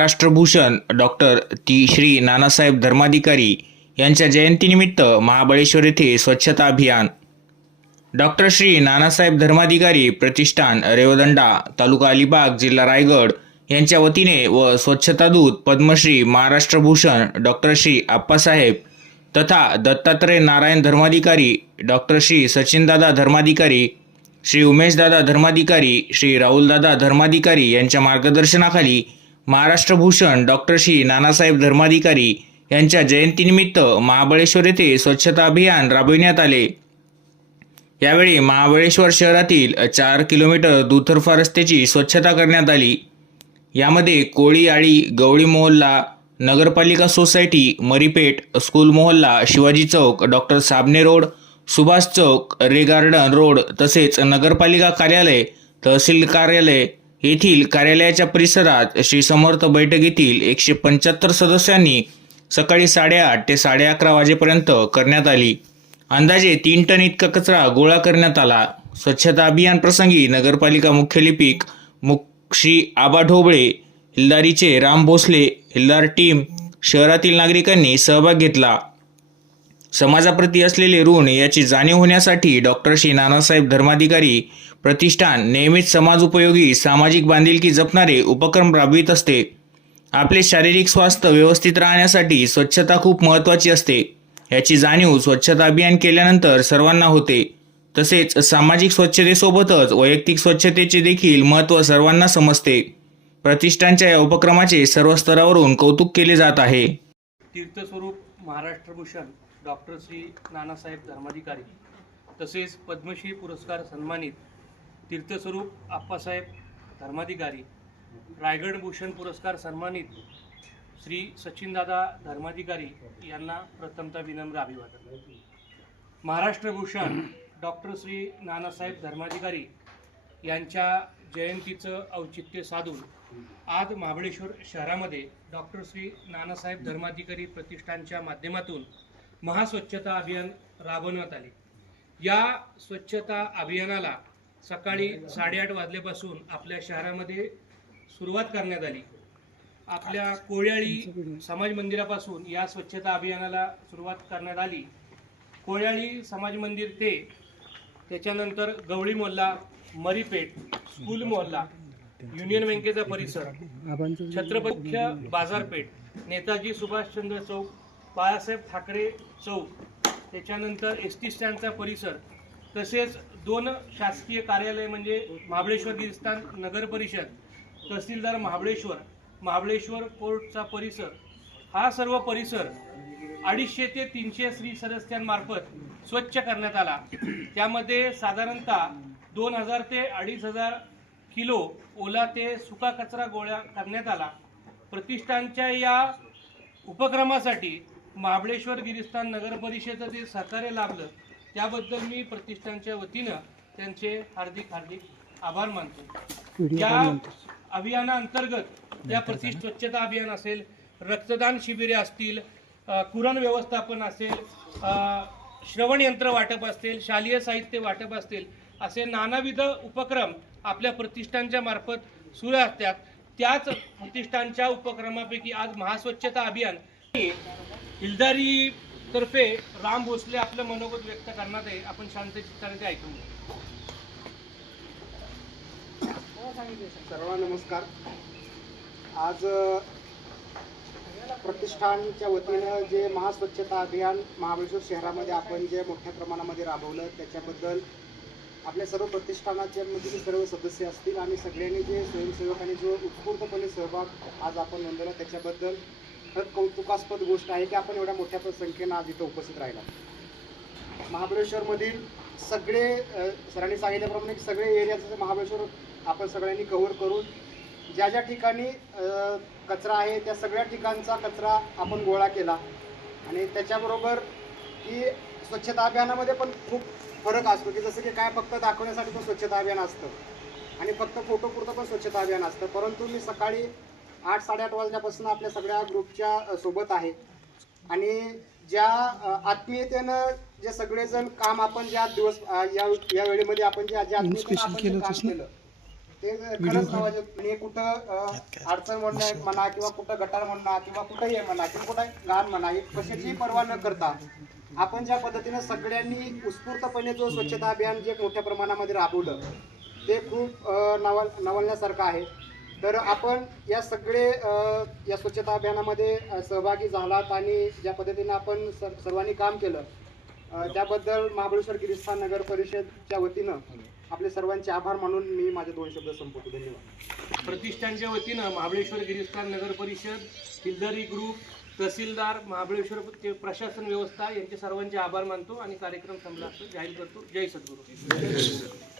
Maharashtra Bhushan doctor ती श्री नानासाहेब धर्माधिकारी यांच्या जयंतीनिमित्त महाबळेश्वर येथे स्वच्छता अभियान. डॉक्टर श्री नानासाहेब धर्माधिकारी प्रतिष्ठान रेवदंडा तालुका अलिबाग जिल्हा रायगड यांच्या वतीने व स्वच्छता दूत पद्मश्री महाराष्ट्रभूषण डॉक्टर श्री आप्पासाहेब तथा दत्तात्रय नारायण धर्माधिकारी डॉक्टर श्री सचिनदादा धर्माधिकारी श्री उमेशदादा धर्माधिकारी श्री राहुलदादा धर्माधिकारी यांच्या मार्गदर्शनाखाली महाराष्ट्रभूषण डॉक्टर श्री नानासाहेब धर्माधिकारी यांच्या जयंतीनिमित्त महाबळेश्वर येथे स्वच्छता अभियान राबविण्यात आले. यावेळी महाबळेश्वर शहरातील चार किलोमीटर दुतर्फा रस्त्याची स्वच्छता करण्यात आली. यामध्ये कोळी आळी गवळी मोहल्ला नगरपालिका सोसायटी मरीपेठ स्कूल मोहल्ला Shivaji Chowk doctor Sabne road Subhash Chowk Ray garden road तसेच नगरपालिका कार्यालय तहसील कार्यालय येथील कार्यालयाच्या परिसरात श्री समर्थ बैठकीतील एकशे पंच्याहत्तर सदस्यांनी सकाळी साडेआठ ते साडे अकरा वाजेपर्यंत करण्यात आली. अंदाजे तीन टन इतका कचरा गोळा करण्यात आला. स्वच्छता अभियान प्रसंगी नगरपालिका मुख्य लिपिक श्री आबा ढोबळे हिल्लारीचे राम भोसले हिल्लार टीम शहरातील नागरिकांनी सहभाग घेतला. समाजाप्रती असलेले ऋण याची जाणीव होण्यासाठी डॉक्टर श्री नानासाहेब धर्माधिकारी प्रतिष्ठान नेहमीच समाजोपयोगी सामाजिक बांधिलकी जपणारे उपक्रम राबवित असते. आपले शारीरिक स्वास्थ्य व्यवस्थित राहण्यासाठी स्वच्छता खूप महत्त्वाची असते. याची जाणीव स्वच्छता अभियान केल्यानंतर सर्वांना होते. तसेच सामाजिक स्वच्छतेसोबतच वैयक्तिक स्वच्छतेचे देखील महत्त्व सर्वांना समजते. प्रतिष्ठानच्या या उपक्रमाचे सर्व स्तरावरून कौतुक केले जात आहे. तीर्थस्वरूप महाराष्ट्रभूषण डॉक्टर श्री नानासाहेब धर्माधिकारी तसेच पद्मश्री पुरस्कार सन्मानित तीर्थस्वरूप आप्पासाहेब धर्माधिकारी रायगड भूषण पुरस्कार सन्मानित श्री सचिनदादा धर्माधिकारी यांना प्रथमतः विनम्र अभिवादन. महाराष्ट्र भूषण डॉक्टर श्री नानासाहेब धर्माधिकारी यांच्या जयंतीचं औचित्य साधून आज महाबळेश्वर शहरामध्ये डॉक्टर श्री नानासाहेब धर्माधिकारी प्रतिष्ठानच्या माध्यमातून महास्वच्छता अभियान राबवण्यात आले. या स्वच्छता अभियानाला सकाळी साडेआठ वाजल्यापासून आपल्या शहरामध्ये सुरुवात करण्यात आली. आपल्या कोळ्याळी समाज मंदिरापासून या स्वच्छता अभियानाला सुरुवात करण्यात आली. कोळ्याळी समाज मंदिर ते त्याच्यानंतर गवळी मोहल्ला मरीपेठ स्कूल मोहल्ला युनियन बँकेचा परिसर छत्रपती बाजारपेठ नेताजी सुभाषचंद्र चौक बाळासाहेब ठाकरे चौक त्याच्यानंतर एस टी स्टँडचा परिसर तसेच दोन शासकीय कार्यालय म्हणजे महाबळेश्वर गिरिस्थान नगर परिषद तहसीलदार महाबळेश्वर महाबळेश्वर कोर्टचा परिसर हा सर्व परिसर अडीचशे ते तीनशे स्त्री सदस्यांमार्फत स्वच्छ करण्यात आला. त्यामध्ये साधारणतः दोन हजार ते अडीच हजार किलो ओला ते सुका कचरा गोळा करण्यात आला. प्रतिष्ठानच्या या उपक्रमासाठी महाबळेश्वर गिरिस्थान नगर परिषदेचं जे सहकार्य लाभलं. त्याबद्दल मी प्रतिष्ठानच्या वतीनं त्यांचे हार्दिक हार्दिक आभार मानतो. या अभियानाअंतर्गत या प्रति स्वच्छता अभियान असेल रक्तदान शिबिरे असतील कुरण व्यवस्थापन असेल अ, श्रवण यंत्र वाटप असतील शालेय साहित्य वाटप असतील असे नानाविध उपक्रम आपल्या प्रतिष्ठानच्या मार्फत सुरू असतात. त्याच प्रतिष्ठानच्या उपक्रमापैकी आज महास्वच्छता अभियान. हिलदारी तर्फे राम भोसले आपलं मनोगत व्यक्त करणार आहे. आपण शांत चित्ताने ते ऐकून सर्वांना नमस्कार. आज प्रतिष्ठानच्या वतीनं जे महास्वच्छता अभियान महाबळेश्वर शहरामध्ये आपण जे मोठ्या प्रमाणामध्ये राबवलं त्याच्याबद्दल आपल्या सर्व प्रतिष्ठानाच्या मधील म्हणजे सर्व सदस्य असतील आणि सगळ्यांनी जे स्वयंसेवकांनी जो उत्स्फूर्तपणे सहभाग आज आपण नोंदवला त्याच्याबद्दल खरंच कौतुकास्पद गोष्ट आहे की आपण एवढ्या मोठ्या संख्येनं आज इथं उपस्थित राहिला महाबळेश्वरमधील सगळे सरांनी सांगितल्याप्रमाणे सगळे एरियाचं महाबळेश्वर आपण सगळ्यांनी कव्हर करून ज्या ज्या ठिकाणी कचरा आहे त्या सगळ्या ठिकाणचा कचरा आपण गोळा केला. आणि त्याच्याबरोबर की स्वच्छता अभियानामध्ये पण खूप फरक असतो की जसं की काय फक्त दाखवण्यासाठी पण स्वच्छता अभियान असतं. आणि फक्त फोटोपुरतं पण स्वच्छता अभियान असतं. परंतु मी सकाळी आठ साडेआठ वाजल्यापासून आपल्या सगळ्या ग्रुपच्या सोबत आहे. आणि ज्या आत्मीयतेनं जे सगळेजण काम आपण ज्या दिवस या या वेळेमध्ये आपण ज्या ज्या आत्मीयतेनं जे काम केलं ते खरंच नावाचे आणि कुठं अडचण म्हणणं म्हणा किंवा कुठं गटार म्हणा किंवा कुठंही म्हणा किंवा कुठं घाण म्हणा हे कशाची पर्वा न करता आपण ज्या पद्धतीनं सगळ्यांनी उत्स्फूर्तपणे जो स्वच्छता अभियान जे मोठ्या प्रमाणामध्ये राबवलं ते खूप नवल नवलण्यासारखं आहे. तर आपण या सगळे या स्वच्छता अभियानामध्ये सहभागी झालात आणि ज्या पद्धतीनं आपण सर्वांनी काम केलं त्याबद्दल महाबळेश्वर गिरिस्थान नगर परिषदच्या वतीनं आपले सर्वांचे आभार मानून मी माझे दोन शब्द संपवतो. धन्यवाद. प्रतिष्ठानच्या वतीनं महाबळेश्वर गिरिस्थान नगर परिषद हिल्दरी ग्रुप तहसीलदार महाबळेश्वर ते प्रशासन व्यवस्था यांचे सर्वांचे आभार मानतो आणि कार्यक्रम संपला जाहीर करतो. जय सद्गुरू.